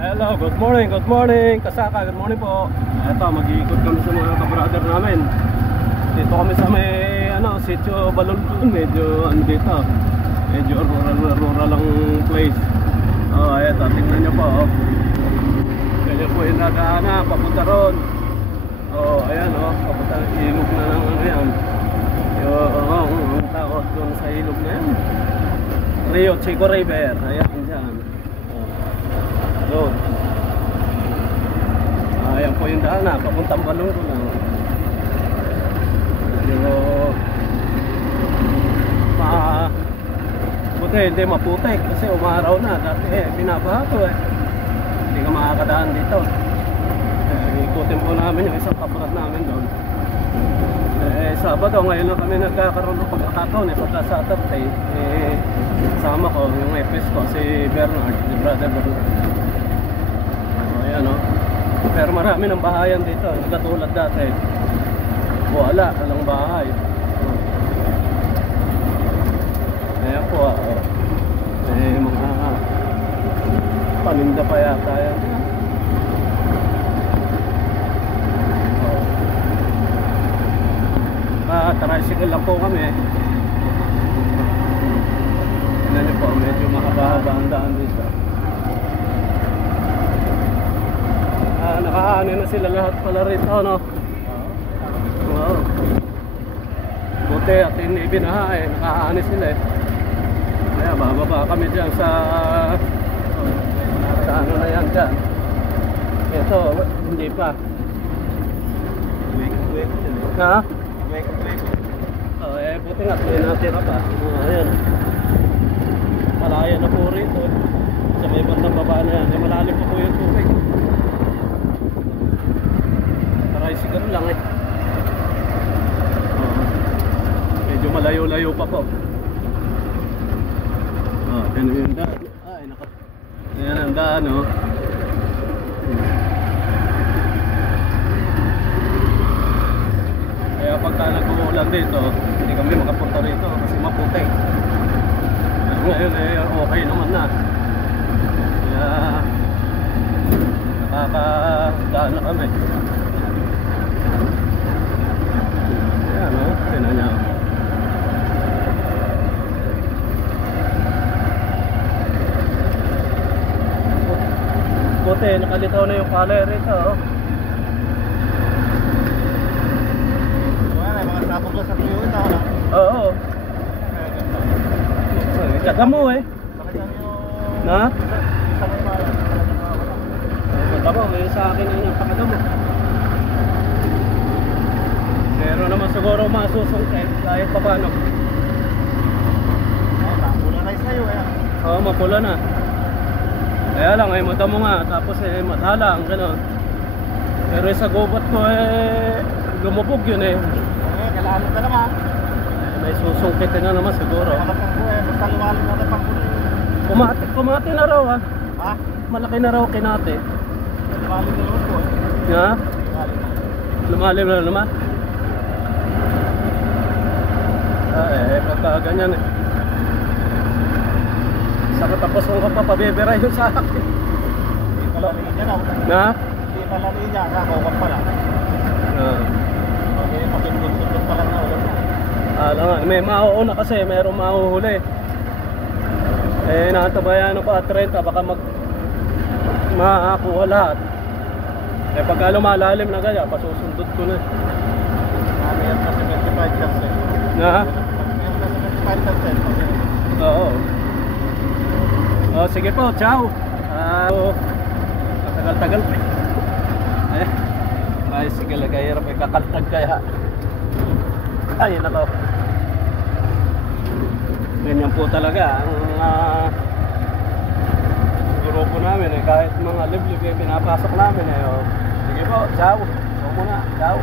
Hello, good morning, Kasaka, good morning po. Ito, mag-iikot kami sa mga kabrother namin. Dito kami sa may, sitio Balulun, medyo, dito. Medyo rural ang place. Eto, tingnan nyo po, Ganyan po yung nagana, papunta ron. Ayan, papunta, ilog na lang, yan. Ang tawag doon sa ilog na yan. Rio Chico River, ayan, dyan. Doon. Ayan po yung daan na, papuntang Balong ko lang. Pero buti hindi maputik kasi umaraw na. Dati binabaha to hindi ka makakadaan dito. Ikutin po namin yung isang kaparat namin doon. Sabado ngayon lang kami nagkakaroon ng pagkakataon pagka Saturday sama ko yung epis ko si Bernard, si brother Bernard. Ayan pero marami ng bahayan dito, hindi katulad dati. Wala, walang bahay. Ayan po mga paninda pa yata yan. Tricycle lang po kami. Tignan nyo po, medyo mahaba-haba ang daan dito. Nakaani na sila lahat pala rito, Wow. Buti at hindi binaha nakaani sila Kaya bababa kami dyan sa ano na yan dyan. Ito, hindi pa. Ha? Buti nga, may natira pa. Ayan. Malaya na po rito. Sa may bandang baba na yan. Malalim po yung tubig. Tricycle lang medyo malayo-layo pa po. Ganun yung daan. Ayan ang daan, Kaya pagka nag-uulan dito, hindi kami makapunta rito kasi maputik. Ngayon okay naman na. Kaya nakakadaan na kami. Ayan tinan niya. Buti nakalitaw na yung color rito Tapos sa tuyo ito, Oo. Tsaga mo Na? Tama, sa akin na yung pakada mo. Pero naman siguro masusungkit kahit pa paano. Mapula na sa'yo mapula na. Kaya lang mata mo nga, tapos matalang, gano'n. Pero sa gubat ko lumubog yun Kailangan ka naman. May susungkit na naman siguro. Basta lumalim na pang Kumati na raw Ha? Malaki na raw kinati. Lumalim na naman po Ha? Lumalim na naman. Pagka ganyan Saka tapos kung kapapabibira yun sa akin. Hindi pala niya Na? Hindi pala niya, kakawag pala. Pakindot-sundot pala na ulit. May mauuna kasi, mayroong mahuhuli. Naantabayan pa 30, baka makakuha lahat. Pagka lumalalim na kaya, pasusundot ko na. Mayroon na 75%. Na? Mayroon na 75%. Oo. Sige po, ciao. Matagal-tagal pa. Sige lang, kahirap kakaltag kaya. Ay, nako. Ganyan po talaga ang grupo namin kahit mga liblib pinapasok namin Sige po, ciao. Muna, ciao.